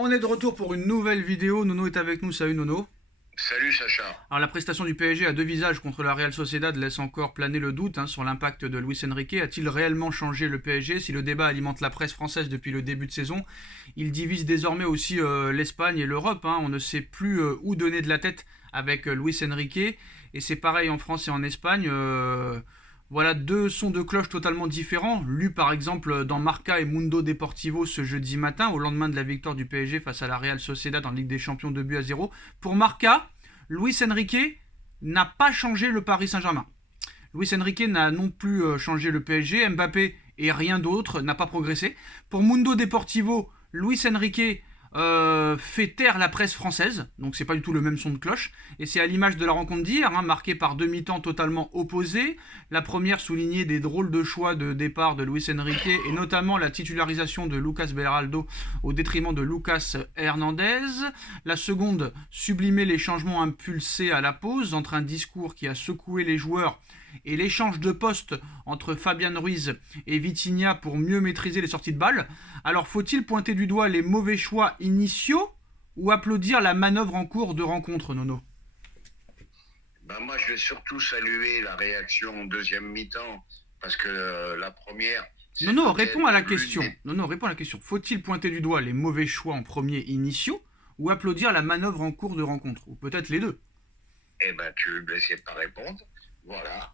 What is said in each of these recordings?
On est de retour pour une nouvelle vidéo. Nono est avec nous. Salut Nono. Salut Sacha. Alors la prestation du PSG à deux visages contre la Real Sociedad laisse encore planer le doute sur l'impact de Luis Enrique. A-t-il réellement changé le PSG? Si le débat alimente la presse française depuis le début de saison, il divise désormais aussi l'Espagne et l'Europe. On ne sait plus où donner de la tête avec Luis Enrique. Et c'est pareil en France et en Espagne. Voilà deux sons de cloche totalement différents, lus par exemple dans Marca et Mundo Deportivo ce jeudi matin, au lendemain de la victoire du PSG face à la Real Sociedad en Ligue des Champions 2-0. Pour Marca, Luis Enrique n'a pas changé le Paris Saint-Germain. Luis Enrique n'a non plus changé le PSG, Mbappé et rien d'autre, n'a pas progressé. Pour Mundo Deportivo, Luis Enrique fait taire la presse française, donc c'est pas du tout le même son de cloche, et c'est à l'image de la rencontre d'hier, marquée par deux mi-temps totalement opposés. La première soulignait des drôles de choix de départ de Luis Enrique, et notamment la titularisation de Lucas Beraldo au détriment de Lucas Hernandez. La seconde sublimait les changements impulsés à la pause, entre un discours qui a secoué les joueurs et l'échange de postes entre Fabian Ruiz et Vitinha pour mieux maîtriser les sorties de balles. Alors faut-il pointer du doigt les mauvais choix initiaux ou applaudir la manœuvre en cours de rencontre, Nono? Moi, je vais surtout saluer la réaction en deuxième mi-temps, parce que la première... Nono, réponds à la question. Nono, réponds à la question. Faut-il pointer du doigt les mauvais choix en premier initiaux ou applaudir la manœuvre en cours de rencontre? Ou peut-être les deux. Tu ne me laissais pas répondre. Voilà.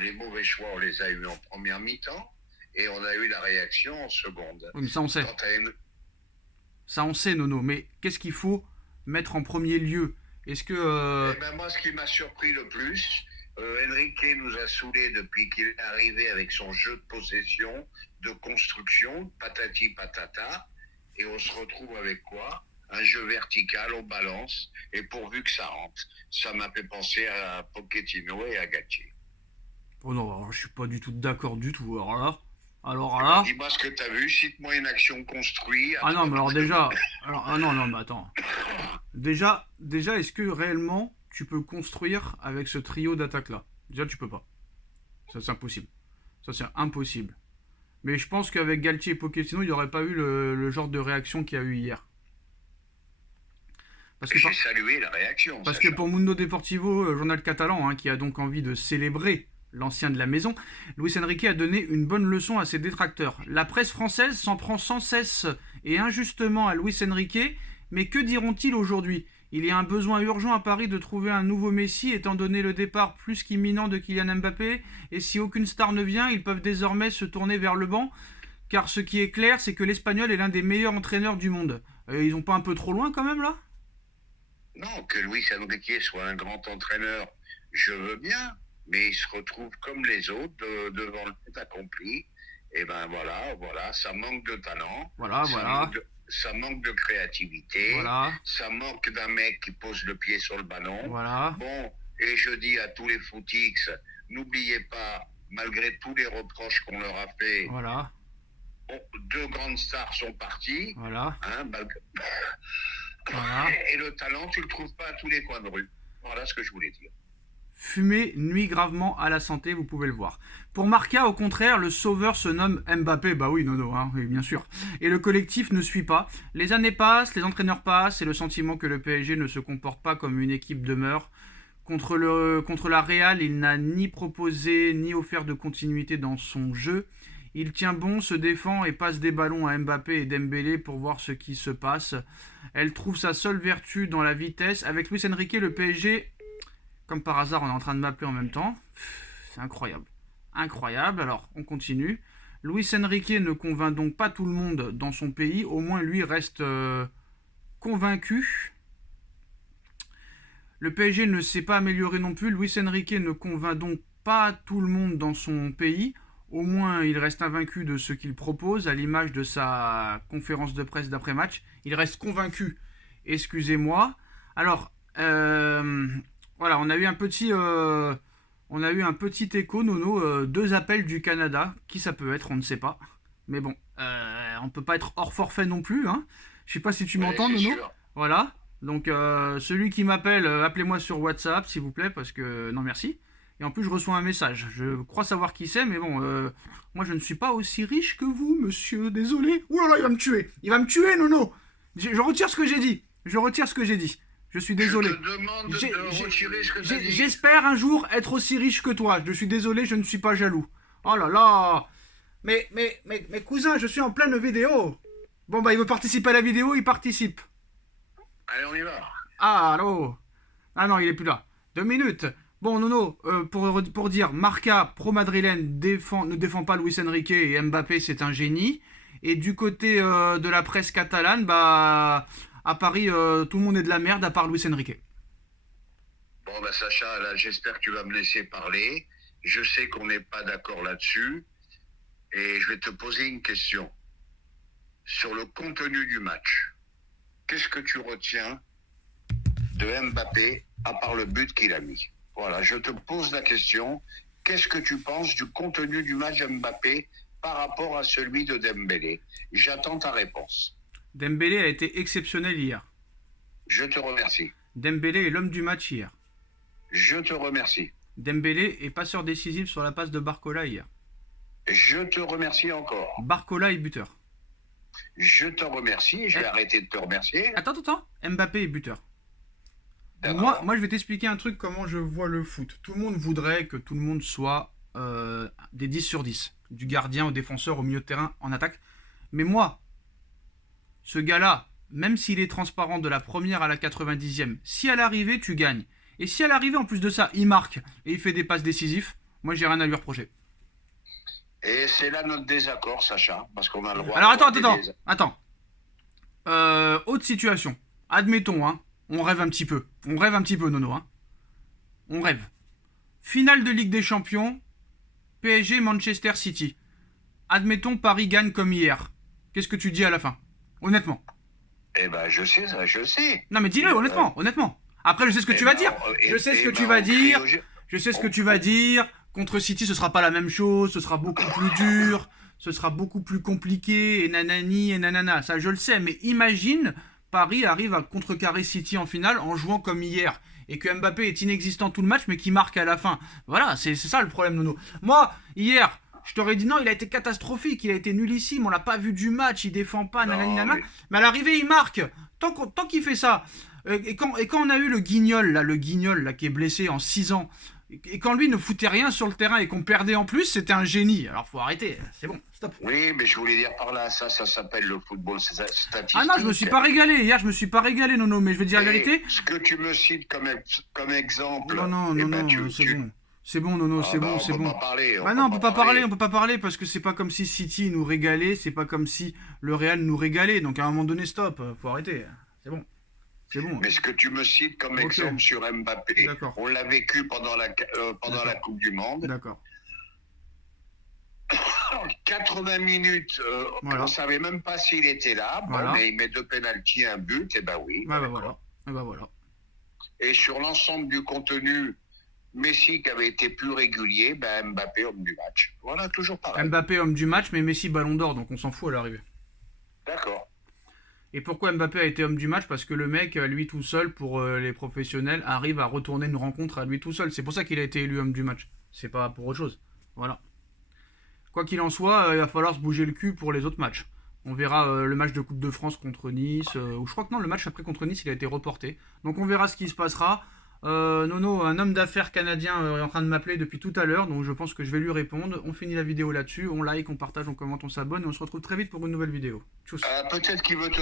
Les mauvais choix, on les a eus en première mi-temps, et on a eu la réaction en seconde. Oui, mais ça on sait. Ça on sait, Nono. Mais qu'est-ce qu'il faut mettre en premier lieu? Est-ce que... Moi, ce qui m'a surpris le plus, Enrique nous a saoulés depuis qu'il est arrivé avec son jeu de possession, de construction, patati patata, et on se retrouve avec quoi? Un jeu vertical, on balance, et pourvu que ça rentre. Ça m'a fait penser à Pochettino et à Galtier. Oh non, alors, je suis pas du tout d'accord du tout. Alors là... Dis-moi ce que tu as vu, cite-moi une action construite. Ah non, mais alors déjà... non, mais attends. Déjà, est-ce que réellement tu peux construire avec ce trio d'attaque là? Déjà, tu peux pas. Ça, c'est impossible. Ça, c'est impossible. Mais je pense qu'avec Galtier et Pochettino, il n'y aurait pas eu le genre de réaction qu'il y a eu hier. J'ai salué la réaction. Parce que pour Mundo Deportivo, journal catalan, qui a donc envie de célébrer l'ancien de la maison, Luis Enrique a donné une bonne leçon à ses détracteurs. La presse française s'en prend sans cesse et injustement à Luis Enrique, mais que diront-ils aujourd'hui? Il y a un besoin urgent à Paris de trouver un nouveau Messi, étant donné le départ plus qu'imminent de Kylian Mbappé, et si aucune star ne vient, ils peuvent désormais se tourner vers le banc, car ce qui est clair, c'est que l'Espagnol est l'un des meilleurs entraîneurs du monde. Ils ont pas un peu trop loin quand même là? Non, que Luis Enrique soit un grand entraîneur, je veux bien, mais il se retrouve comme les autres devant le fait accompli. Et voilà, ça manque de talent, ça manque de créativité, ça manque d'un mec qui pose le pied sur le ballon. Bon, et je dis à tous les footix, n'oubliez pas, malgré tous les reproches qu'on leur a fait, deux grandes stars sont parties. Et le talent, tu le trouves pas à tous les coins de rue. Voilà ce que je voulais dire. Fumer nuit gravement à la santé, vous pouvez le voir. Pour Marca, au contraire, le sauveur se nomme Mbappé. Bah oui, Nono, oui, bien sûr. Et le collectif ne suit pas. Les années passent, les entraîneurs passent, et le sentiment que le PSG ne se comporte pas comme une équipe demeure. Contre la Real, il n'a ni proposé, ni offert de continuité dans son jeu. Il tient bon, se défend et passe des ballons à Mbappé et Dembélé pour voir ce qui se passe. Elle trouve sa seule vertu dans la vitesse. Avec Luis Enrique, le PSG... Comme par hasard, on est en train de m'appeler en même temps. C'est incroyable. Incroyable. Alors, on continue. Luis Enrique ne convainc donc pas tout le monde dans son pays. Au moins, lui reste convaincu. Le PSG ne s'est pas amélioré non plus. Luis Enrique ne convainc donc pas tout le monde dans son pays. Au moins, il reste invaincu de ce qu'il propose, à l'image de sa conférence de presse d'après-match. Il reste convaincu. Excusez-moi. Alors... Voilà, on a eu un petit écho, Nono, deux appels du Canada. Qui ça peut être, on ne sait pas. Mais bon, on ne peut pas être hors forfait non plus. Je sais pas si tu m'entends, Nono. Sûr. Voilà, donc celui qui m'appelle, appelez-moi sur WhatsApp, s'il vous plaît, parce que non merci. Et en plus, je reçois un message. Je crois savoir qui c'est, mais bon, moi je ne suis pas aussi riche que vous, monsieur, désolé. Ouh là là, il va me tuer, Nono. Je retire ce que j'ai dit. Je retire ce que j'ai dit. Je suis désolé. Je te demande de retirer ce que tu as dit. J'espère un jour être aussi riche que toi. Je suis désolé, je ne suis pas jaloux. Oh là là. Mais cousin, je suis en pleine vidéo. Bon bah il veut participer à la vidéo, il participe. Allez, on y va. Ah, allô. Ah non, il est plus là. 2 minutes. Bon, Nono, pour dire, Marca, pro-madrilène, ne défend pas Luis Enrique et Mbappé, c'est un génie. Et du côté de la presse catalane, bah, à Paris, tout le monde est de la merde à part Luis Enrique. Bon, bah Sacha, là, j'espère que tu vas me laisser parler. Je sais qu'on n'est pas d'accord là-dessus. Et je vais te poser une question. Sur le contenu du match, qu'est-ce que tu retiens de Mbappé à part le but qu'il a mis? Voilà, je te pose la question. Qu'est-ce que tu penses du contenu du match de Mbappé par rapport à celui de Dembélé? J'attends ta réponse. Dembélé a été exceptionnel hier. Je te remercie. Dembélé est l'homme du match hier. Je te remercie. Dembélé est passeur décisif sur la passe de Barcola hier. Je te remercie encore. Barcola est buteur. Je te remercie. Je vais arrêter de te remercier. Attends. Mbappé est buteur. Moi, je vais t'expliquer un truc, comment je vois le foot. Tout le monde voudrait que tout le monde soit des 10 sur 10. Du gardien au défenseur, au milieu de terrain, en attaque. Mais moi, ce gars-là, même s'il est transparent de la première à la 90e, si à l'arrivée, tu gagnes. Et si à l'arrivée, en plus de ça, il marque et il fait des passes décisives, moi, j'ai rien à lui reprocher. Et c'est là notre désaccord, Sacha, parce qu'on a le droit... Alors, attends. Autre situation. Admettons, hein. On rêve un petit peu. Nono. Hein. On rêve. Finale de Ligue des Champions, PSG Manchester City. Admettons Paris gagne comme hier. Qu'est-ce que tu dis à la fin? Honnêtement. Eh ben, je sais ça, je sais. Non mais dis-le, honnêtement. Après, je sais ce que tu vas dire. Je sais ce que tu vas dire. Contre City, ce sera pas la même chose. Ce sera beaucoup plus dur. Ce sera beaucoup plus compliqué. Et nanani et nanana. Ça, je le sais. Mais imagine... Paris arrive à contrecarrer City en finale en jouant comme hier. Et que Mbappé est inexistant tout le match, mais qui marque à la fin. Voilà, c'est ça le problème, Nono. Moi, hier, je t'aurais dit non, il a été catastrophique, il a été nullissime, on l'a pas vu du match, il défend pas, nanana. Mais à l'arrivée, il marque. Tant qu'il fait ça. Et quand on a eu le Guignol, là, qui est blessé en 6 ans, et quand lui ne foutait rien sur le terrain et qu'on perdait en plus, c'était un génie. Alors faut arrêter, c'est bon, stop. Oui, mais je voulais dire par là, ça s'appelle le football statistique. Ah non, je me suis pas régalé. Hier, je me suis pas régalé, Nono, mais je vais te dire la vérité. Ce que tu me cites comme exemple... Non, c'est bon. C'est bon, Nono, c'est bon. On peut pas parler. On peut pas parler parce que c'est pas comme si City nous régalait, c'est pas comme si le Real nous régalait. Donc à un moment donné, stop, faut arrêter. C'est bon. Mais ce que tu me cites comme exemple sur Mbappé, on l'a vécu pendant la Coupe du Monde. D'accord. 80 minutes, on ne savait même pas s'il était là. Bon, mais il met 2 pénaltys, un but, et ben oui. Voilà. Et sur l'ensemble du contenu, Messi qui avait été plus régulier, Mbappé homme du match. Voilà, toujours pareil. Mbappé homme du match, mais Messi ballon d'or, donc on s'en fout à l'arrivée. D'accord. Et pourquoi Mbappé a été homme du match? Parce que le mec, lui tout seul, pour les professionnels, arrive à retourner une rencontre à lui tout seul. C'est pour ça qu'il a été élu homme du match. C'est pas pour autre chose. Voilà. Quoi qu'il en soit, il va falloir se bouger le cul pour les autres matchs. On verra le match de Coupe de France contre Nice. Ou je crois que non, le match après contre Nice, il a été reporté. Donc on verra ce qui se passera. Nono, un homme d'affaires canadien est en train de m'appeler depuis tout à l'heure. Donc je pense que je vais lui répondre. On finit la vidéo là-dessus. On like, on partage, on commente, on s'abonne. Et on se retrouve très vite pour une nouvelle vidéo. Tchuss. Peut-être qu'il veut te